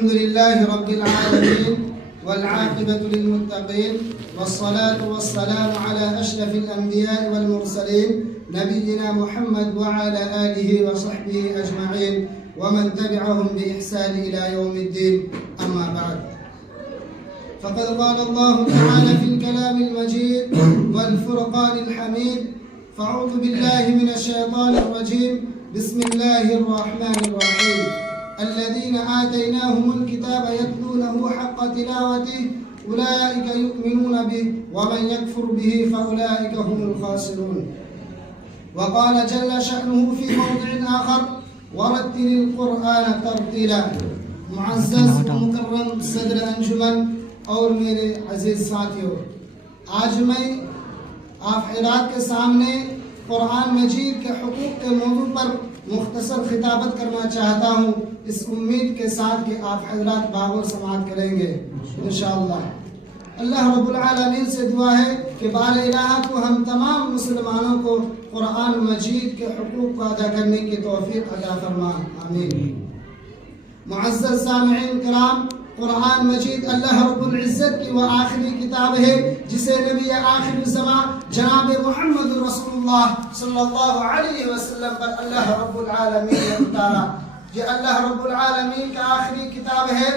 الحمد لله رب العالمين والعاقبة للمتقين والصلاة والسلام على أشرف الأنبياء والمرسلين نبينا محمد وعلى آله وصحبه أجمعين ومن تبعهم بإحسان إلى يوم الدين. أما بعد، فقد قال الله تعالى في الكلام المجيد والفرقان الحميد: فأعوذ بالله من الشيطان الرجيم، بسم الله الرحمن الرحيم. الذين آتيناهم الكتاب يتلونه حق تلاوته أولئك يؤمنون به ومن يكفر به فأولئك هم الخاسرون. وقال جل شأنه في موضع آخر: ورتل القرآن ترتیلا. معزز و مکرم صدر انجمن اور میرے عزیز ساتھیوں، آج میں آپ حضرات کے سامنے قرآن مجید کے حقوق کے موضوع پر مختصر خطابت کرنا چاہتا ہوں، اس امید کے ساتھ کہ آپ حضرات باغور سماعت کریں گے انشاءاللہ. اللہ رب العالمین سے دعا ہے کہ بار الہ کو ہم تمام مسلمانوں کو قرآن مجید کے حقوق کو ادا کرنے کی توفیق عطا فرما، آمین. معزز سامعین کرام، قرآن مجید اللہ رب العزت کی وہ آخری کتاب ہے جسے نبی آخر الزمان جناب محمد رسول اللہ صلی اللہ علیہ وسلم پر اللہ رب العالمین نے اتارا. یہ اللہ رب العالمین کا آخری کتاب ہے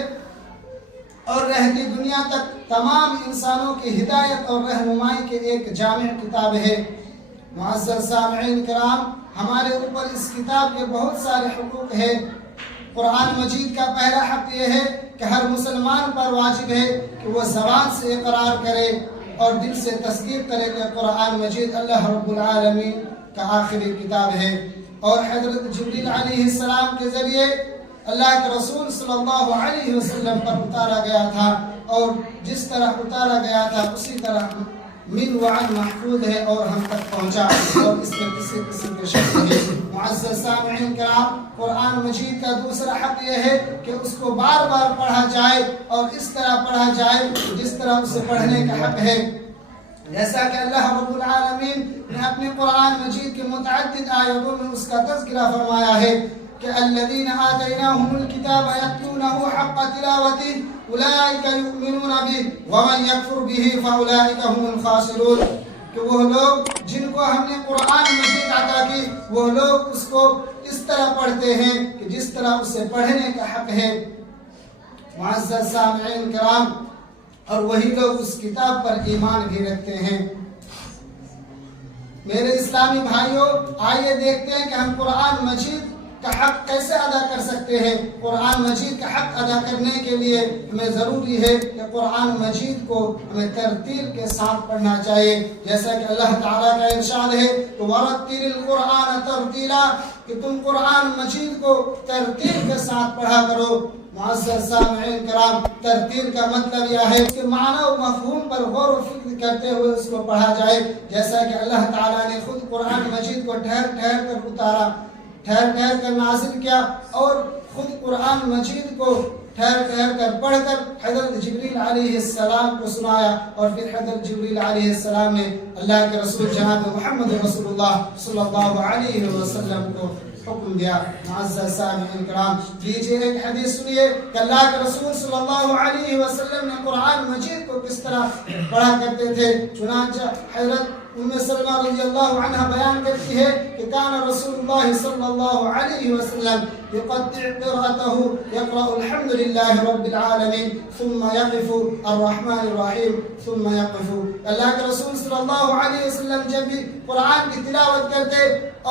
اور رہتی دنیا تک تمام انسانوں کی ہدایت اور رہنمائی کے ایک جامع کتاب ہے. معزز سامعین کرام، ہمارے اوپر اس کتاب کے بہت سارے حقوق ہیں. قرآن مجید کا پہلا حق یہ ہے کہ ہر مسلمان پر واجب ہے کہ وہ زبان سے اقرار کرے اور دل سے تصدیق کرے کہ قرآن مجید اللہ رب العالمین کا آخری کتاب ہے اور حضرت جبریل علیہ السلام کے ذریعے اللہ کے رسول صلی اللہ علیہ وسلم پر اتارا گیا تھا، اور جس طرح اتارا گیا تھا اسی طرح من وعن محفوظ ہے اور ہم تک پہنچا، اور اس میں کسی قسم کے شک نہیں. معزز سامعین کرام، قرآن مجید کا دوسرا حق یہ ہے کہ اس کو بار بار پڑھا جائے اور اس طرح پڑھا جائے جس طرح اسے پڑھنے کا حق ہے. جیسا کہ اللہ رب العالمین نے اپنے قرآن مجید کے متعدد آیتوں میں اس کا تذکرہ فرمایا ہے کہ الذین آتیناہم الکتاب یتلونہ حق تلاوتہ اولئک یؤمنون بہ ومن یکفر بہ فاولئک هم الخاسرون. کہ وہ لوگ جن کو ہم نے قرآن مجید عطا کی وہ لوگ اس کو اس طرح پڑھتے ہیں کہ جس طرح اسے پڑھنے کا حق ہے. معزز سامعین کرام، اور وہی لوگ اس کتاب پر ایمان بھی رکھتے ہیں. میرے اسلامی بھائیوں، آئیے دیکھتے ہیں کہ ہم قرآن مجید کا حق کیسے ادا کر سکتے ہیں. قرآن مجید کا حق ادا کرنے کے لیے ہمیں ضروری ہے کہ قرآن مجید کو ہمیں ترتیل کے ساتھ پڑھنا چاہیے، جیسا کہ اللہ تعالیٰ کا ارشاد ہے کہ وَرَتِّلِ الْقُرْآنَ تَرْتِيلًا، کہ تم قرآن مجید کو ترتیل کے ساتھ پڑھا کرو. معزز سامعین کرام، ترتیل کا مطلب یہ ہے کہ معنی و مفہوم پر غور و فکر کرتے ہوئے اس کو پڑھا جائے، جیسا کہ اللہ تعالیٰ نے خود قرآن مجید کو ٹھہر ٹھہر کر اتارا، ٹھہر ٹھہر کر نازل کیا، اور خود قرآن مجید کو ٹھہر ٹھہر کر پڑھ کر حضرت جبریل علیہ السلام کو سنایا، اور پھر حضرت جبریل علیہ السلام نے اللہ کے رسول جناب محمد رسول اللہ صلی اللہ علیہ وسلم کو حکم دیا. معزز سامعین کرام، لیجیے ایک حدیث سنیے کہ اللہ کے رسول صلی اللہ علیہ وسلم نے قرآن مجید کو کس طرح پڑھا کرتے تھے. چنانچہ حضرت ام سلمہ رضی اللہ عنہ بیان کرتی ہے کہ کان رسول اللہ صلی اللہ علیہ وسلم يقطع قراءته يقرأ الحمد لله رب العالمين ثم يقف الرحمن الرحيم ثم يقف. اللہ کے رسول صلی اللہ علیہ وسلم جب بھی قرآن کی تلاوت کرتے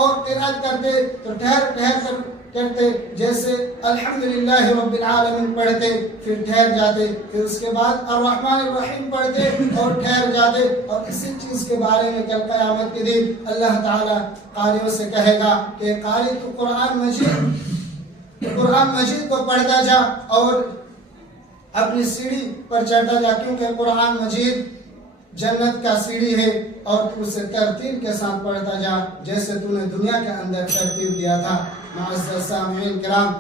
اور قرأت کرتے تو ٹھہر ٹھہر کر کرتے، جیسے الحمدللہ رب العالمین پڑھتے پھر ٹھہر جاتے، پھر اس کے بعد الرحمن الرحیم پڑھتے اور ٹھہر جاتے. اور اسی چیز کے بارے میں کل قیامت کے دن اللہ تعالیٰ قاریوں سے کہے گا کہ قاری تو قرآن مجید کو پڑھتا جا اور اپنی سیڑھی پر چڑھتا جا، کیونکہ قرآن مجید جنت کا سیڑھی ہے اور تو اسے ترتیل کے ساتھ پڑھتا جا جیسے تو نے دنیا کے اندر ترتیل دیا تھا. معزز سامعین کرام،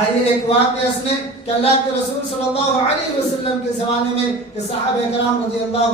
آئیے ایک واقعہ سنیں کہ اللہ کے رسول صلی اللہ علیہ وسلم کے زمانے میں کہ صحابہ کرام رضی اللہ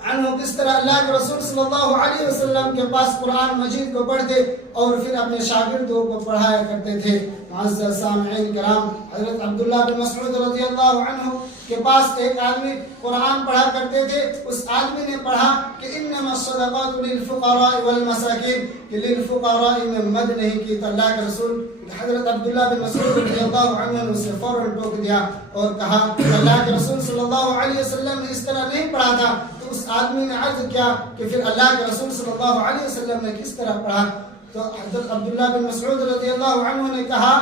عنہ کس طرح اللہ کے رسول صلی اللہ علیہ وسلم کے پاس قرآن مجید کو پڑھتے اور پھر اپنے شاگردوں کو پڑھایا کرتے تھے۔ معزز سامعین کرام، حضرت عبداللہ بن مسعود رضی اللہ عنہ کے پاس ایک آدمی قرآن پڑھا کرتے تھے۔ اس آدمی نے پڑھا کہ انما الصدقات للفقراء والمساکین، کہ للفقراء میں مد نہیں کی، تو اللہ کے رسول حضرت عبداللہ بن مسعود رضی اللہ عنہ نے اسے فوراً ٹوک دیا اور کہا کہ اللہ کے رسول صلی اللہ علیہ وسلم نے اس طرح نہیں پڑھا تھا۔ تو اس آدمی نے عرض کیا کہ پھر اللہ کے رسول صلی اللہ علیہ وسلم نے کس طرح پڑھا؟ تو حضرت عبداللہ بن مسعود رضی اللہ عنہ نے کہا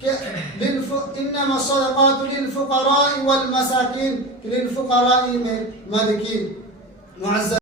کہ انما الصدقات للفقراء والمساکین، للفقراء میں مد کی۔ معزز